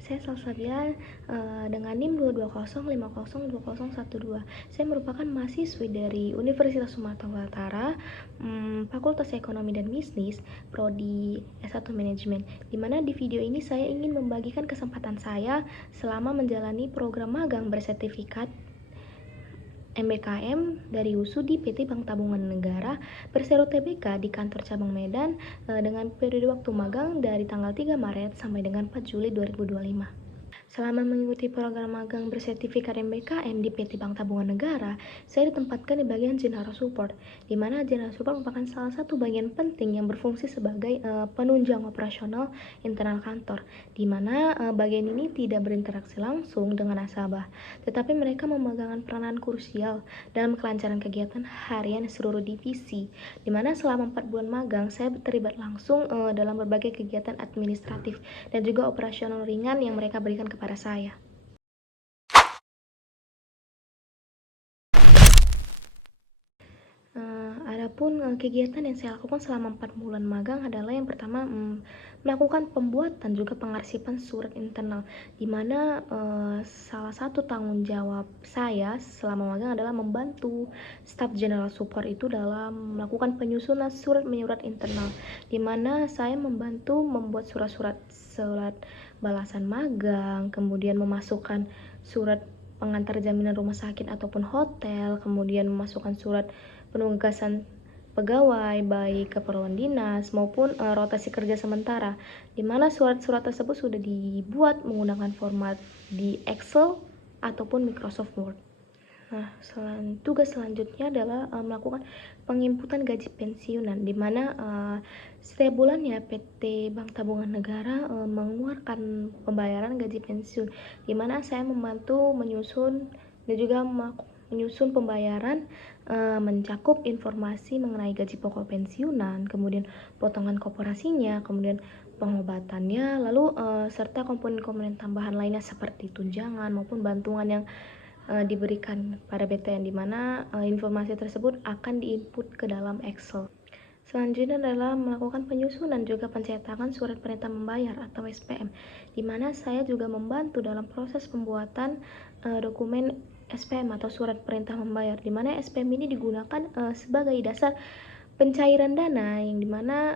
saya Salsabila dengan NIM 220502012. Saya merupakan mahasiswi dari Universitas Sumatera Utara, Fakultas Ekonomi dan Bisnis, Prodi S1 Manajemen. Di mana di video ini saya ingin membagikan kesempatan saya selama menjalani program magang bersertifikat MBKM dari USU di PT Bank Tabungan Negara Persero Tbk di kantor cabang Medan dengan periode waktu magang dari tanggal 3 Maret sampai dengan 4 Juli 2025. Selama mengikuti program magang bersertifikat MBKM di PT Bank Tabungan Negara, saya ditempatkan di bagian General Support, di mana General Support merupakan salah satu bagian penting yang berfungsi sebagai penunjang operasional internal kantor, di mana bagian ini tidak berinteraksi langsung dengan nasabah, tetapi mereka memegang peranan krusial dalam kelancaran kegiatan harian seluruh divisi, di mana selama 4 bulan magang saya terlibat langsung dalam berbagai kegiatan administratif dan juga operasional ringan yang mereka berikan kepada saya. Adapun kegiatan yang saya lakukan selama 4 bulan magang adalah yang pertama melakukan pembuatan juga pengarsipan surat internal, di mana salah satu tanggung jawab saya selama magang adalah membantu staf General Support itu dalam melakukan penyusunan surat menyurat internal, di mana saya membantu membuat surat balasan magang, kemudian memasukkan surat pengantar jaminan rumah sakit ataupun hotel, kemudian memasukkan surat penugasan pegawai baik keperluan dinas maupun rotasi kerja sementara, di mana surat-surat tersebut sudah dibuat menggunakan format di Excel ataupun Microsoft Word. Nah, tugas selanjutnya adalah melakukan penginputan gaji pensiunan, di mana setiap bulannya PT Bank Tabungan Negara mengeluarkan pembayaran gaji pensiun, di mana saya membantu menyusun dan juga menyusun pembayaran mencakup informasi mengenai gaji pokok pensiunan, kemudian potongan koperasinya, kemudian pengobatannya, lalu serta komponen-komponen tambahan lainnya seperti tunjangan maupun bantuan yang diberikan pada BTN, di mana informasi tersebut akan diinput ke dalam Excel. Selanjutnya adalah melakukan penyusunan juga pencetakan surat perintah membayar atau SPM, di mana saya juga membantu dalam proses pembuatan dokumen SPM atau surat perintah membayar, di mana SPM ini digunakan sebagai dasar pencairan dana yang dimana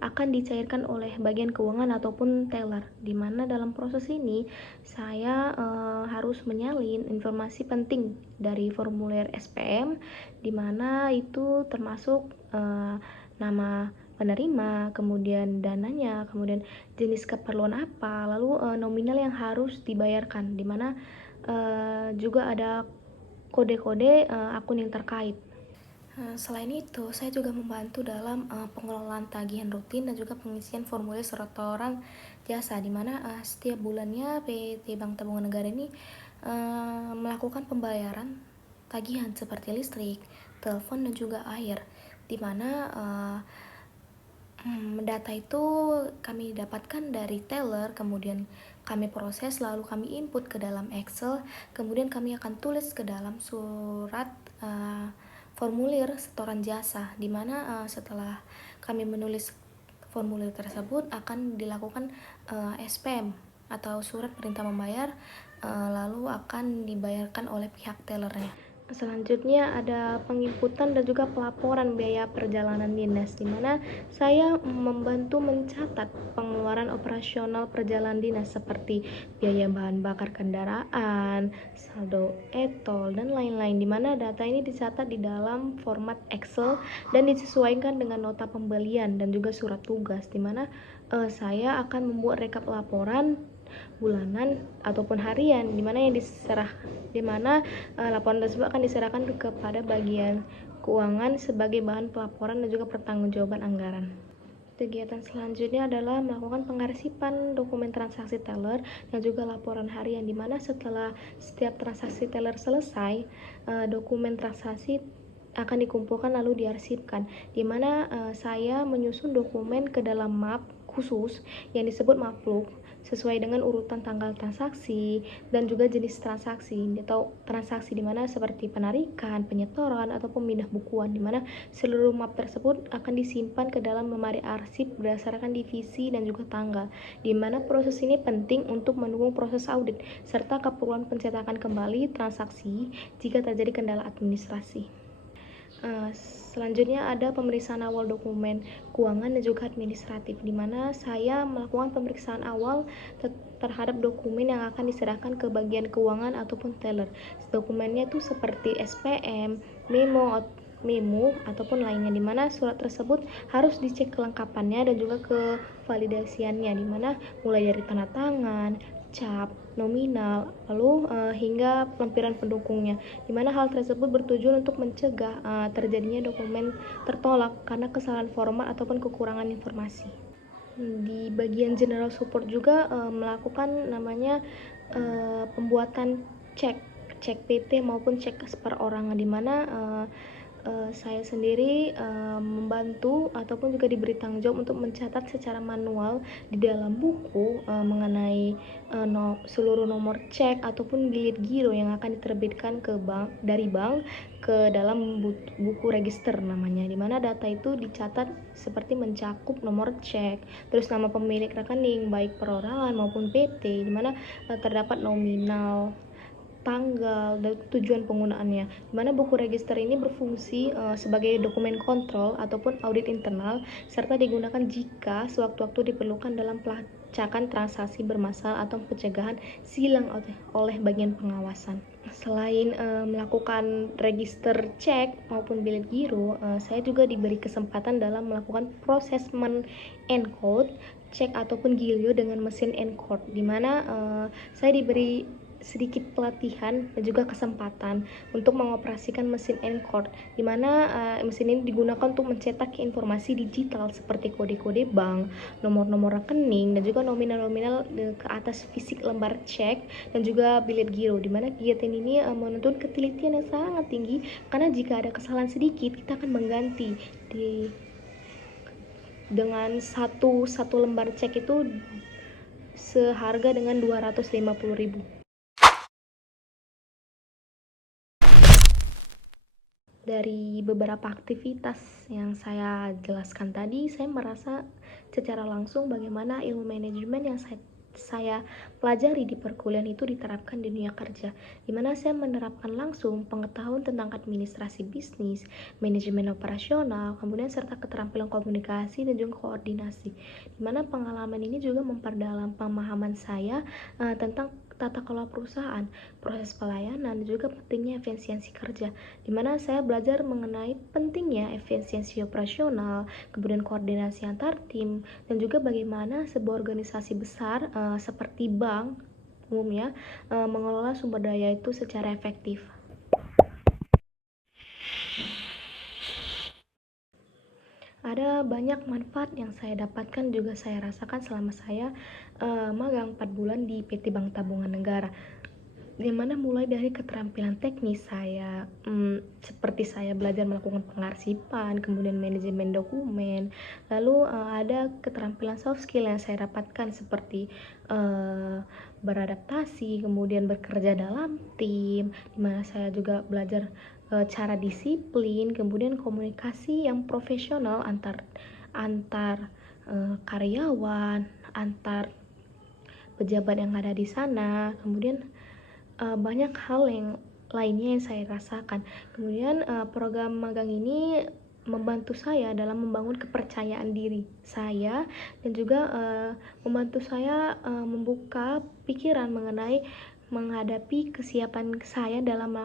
akan dicairkan oleh bagian keuangan ataupun teller, di mana dalam proses ini saya harus menyalin informasi penting dari formulir SPM, di mana itu termasuk nama penerima, kemudian dananya, kemudian jenis keperluan apa, lalu nominal yang harus dibayarkan, di mana juga ada kode-kode akun yang terkait. Selain itu, saya juga membantu dalam pengelolaan tagihan rutin dan juga pengisian formulir setoran jasa, di mana setiap bulannya PT Bank Tabungan Negara ini melakukan pembayaran tagihan seperti listrik, telepon dan juga air, di mana data itu kami dapatkan dari teller, kemudian kami proses, lalu kami input ke dalam Excel, kemudian kami akan tulis ke dalam surat formulir setoran jasa, di mana setelah kami menulis formulir tersebut akan dilakukan SPM atau surat perintah membayar, lalu akan dibayarkan oleh pihak tellernya. Selanjutnya ada penginputan dan juga pelaporan biaya perjalanan dinas, di mana saya membantu mencatat pengeluaran operasional perjalanan dinas seperti biaya bahan bakar kendaraan, saldo e-tol dan lain-lain, di mana data ini dicatat di dalam format Excel dan disesuaikan dengan nota pembelian dan juga surat tugas, di mana saya akan membuat rekap laporan bulanan ataupun harian, di mana laporan tersebut akan diserahkan kepada bagian keuangan sebagai bahan pelaporan dan juga pertanggungjawaban anggaran. Kegiatan selanjutnya adalah melakukan pengarsipan dokumen transaksi teller dan juga laporan harian, di mana setelah setiap transaksi teller selesai, dokumen transaksi akan dikumpulkan lalu diarsipkan, di mana saya menyusun dokumen ke dalam map khusus yang disebut mapluk, sesuai dengan urutan tanggal transaksi dan juga jenis transaksi atau transaksi di mana seperti penarikan, penyetoran atau pemindah bukuan, di mana seluruh map tersebut akan disimpan ke dalam lemari arsip berdasarkan divisi dan juga tanggal, di mana proses ini penting untuk mendukung proses audit serta keperluan pencetakan kembali transaksi jika terjadi kendala administrasi. Selanjutnya ada pemeriksaan awal dokumen keuangan dan juga administratif, di mana saya melakukan pemeriksaan awal terhadap dokumen yang akan diserahkan ke bagian keuangan ataupun teller. Dokumennya itu seperti SPM, memo ataupun lainnya, di mana surat tersebut harus dicek kelengkapannya dan juga kevalidasiannya, di mana mulai dari tanda tangan, cap, nominal, lalu hingga lampiran pendukungnya, di mana hal tersebut bertujuan untuk mencegah terjadinya dokumen tertolak karena kesalahan format ataupun kekurangan informasi. Di bagian general support juga melakukan namanya pembuatan cek PT maupun cek perorangan, di mana saya sendiri membantu ataupun juga diberi tanggung jawab untuk mencatat secara manual di dalam buku mengenai seluruh nomor cek ataupun bilet giro yang akan diterbitkan ke bank dari bank ke dalam buku register namanya, di mana data itu dicatat seperti mencakup nomor cek, terus nama pemilik rekening baik perorangan maupun PT, di mana terdapat nominal, tanggal, dan tujuan penggunaannya, di mana buku register ini berfungsi sebagai dokumen kontrol ataupun audit internal, serta digunakan jika sewaktu-waktu diperlukan dalam pelacakan transaksi bermasalah atau pencegahan silang oleh bagian pengawasan. Selain melakukan register cek maupun bilet giro, saya juga diberi kesempatan dalam melakukan proses men-encode cek ataupun giro dengan mesin encode, di mana saya diberi sedikit pelatihan dan juga kesempatan untuk mengoperasikan mesin encode, di mana mesin ini digunakan untuk mencetak informasi digital seperti kode-kode bank, nomor-nomor rekening, dan juga nominal-nominal ke atas fisik lembar cek dan juga bilet giro, di mana kegiatan ini menuntut ketelitian yang sangat tinggi, karena jika ada kesalahan sedikit kita akan mengganti dengan satu lembar cek itu seharga dengan 250.000. Dari beberapa aktivitas yang saya jelaskan tadi, saya merasa secara langsung bagaimana ilmu manajemen yang saya pelajari di perkuliahan itu diterapkan di dunia kerja, di mana saya menerapkan langsung pengetahuan tentang administrasi bisnis, manajemen operasional, kemudian serta keterampilan komunikasi dan juga koordinasi, di mana pengalaman ini juga memperdalam pemahaman saya tentang tata kelola perusahaan, proses pelayanan, dan juga pentingnya efisiensi kerja, di mana saya belajar mengenai pentingnya efisiensi operasional, kemudian koordinasi antar tim, dan juga bagaimana sebuah organisasi besar seperti bank umumnya mengelola sumber daya itu secara efektif. Ada banyak manfaat yang saya dapatkan juga saya rasakan selama saya magang 4 bulan di PT Bank Tabungan Negara, di mana mulai dari keterampilan teknis saya seperti saya belajar melakukan pengarsipan, kemudian manajemen dokumen, lalu ada keterampilan soft skill yang saya dapatkan seperti beradaptasi, kemudian bekerja dalam tim, di mana saya juga belajar cara disiplin, kemudian komunikasi yang profesional antar karyawan, antar pejabat yang ada di sana, kemudian banyak hal yang lainnya yang saya rasakan. Kemudian program magang ini membantu saya dalam membangun kepercayaan diri saya dan juga membantu saya membuka pikiran mengenai menghadapi kesiapan saya dalam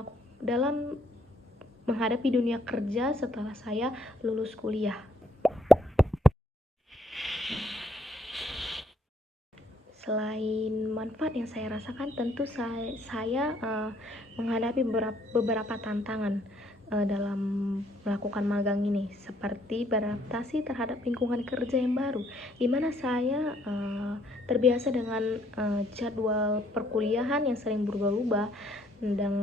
menghadapi dunia kerja setelah saya lulus kuliah. Selain manfaat yang saya rasakan, tentu saya menghadapi beberapa tantangan dalam melakukan magang ini, seperti beradaptasi terhadap lingkungan kerja yang baru, di mana saya terbiasa dengan jadwal perkuliahan yang sering berubah-ubah dan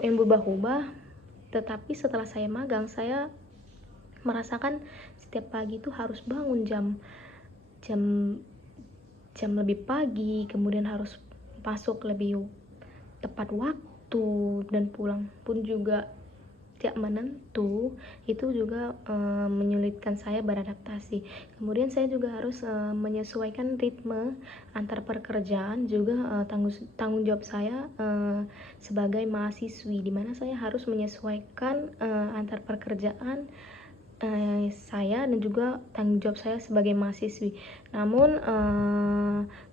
yang berubah-ubah. Tetapi setelah saya magang, saya merasakan setiap pagi itu harus bangun jam jam lebih pagi, kemudian harus masuk lebih tepat waktu, dan pulang pun juga tidak menentu. Itu juga menyulitkan saya beradaptasi. Kemudian saya juga harus menyesuaikan ritme antar pekerjaan, juga tanggung jawab saya sebagai mahasiswi, di mana saya harus menyesuaikan antar pekerjaan saya dan juga tanggung jawab saya sebagai mahasiswi. Namun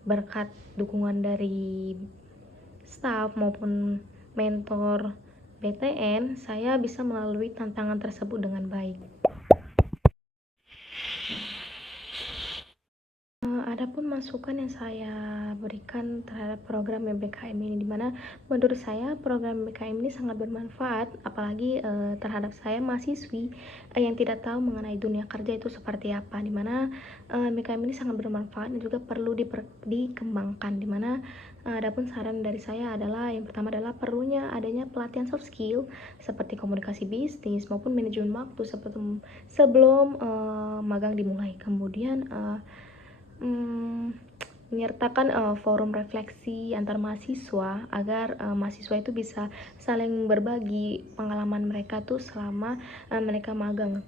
berkat dukungan dari staf maupun mentor BTN, saya bisa melalui tantangan tersebut dengan baik. Adapun masukan yang saya berikan terhadap program MBKM ini, dimana menurut saya program MBKM ini sangat bermanfaat, apalagi terhadap saya mahasiswi yang tidak tahu mengenai dunia kerja itu seperti apa, dimana MBKM ini sangat bermanfaat dan juga perlu dikembangkan, dimana adapun saran dari saya adalah, yang pertama adalah perlunya adanya pelatihan soft skill seperti komunikasi bisnis maupun manajemen waktu sebelum magang dimulai. Kemudian menyertakan forum refleksi antar mahasiswa agar mahasiswa itu bisa saling berbagi pengalaman mereka tuh selama mereka magang.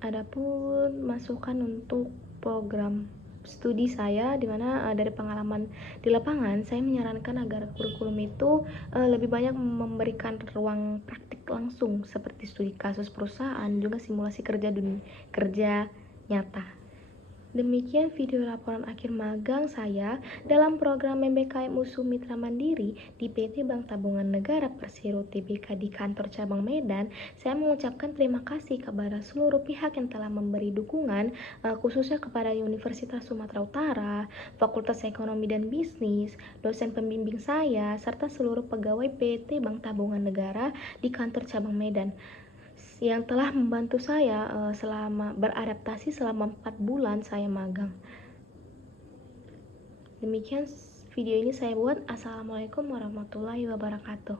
Adapun masukan untuk program studi saya, dimana dari pengalaman di lapangan, saya menyarankan agar kurikulum itu lebih banyak memberikan ruang praktik langsung seperti studi kasus perusahaan, juga simulasi kerja nyata. Demikian video laporan akhir magang saya dalam program MBKM USU Mitra Mandiri di PT Bank Tabungan Negara Persero Tbk di kantor cabang Medan. Saya mengucapkan terima kasih kepada seluruh pihak yang telah memberi dukungan, khususnya kepada Universitas Sumatera Utara, Fakultas Ekonomi dan Bisnis, dosen pembimbing saya, serta seluruh pegawai PT Bank Tabungan Negara di kantor cabang Medan yang telah membantu saya selama beradaptasi selama 4 bulan saya magang. Demikian video ini saya buat. Assalamualaikum warahmatullahi wabarakatuh.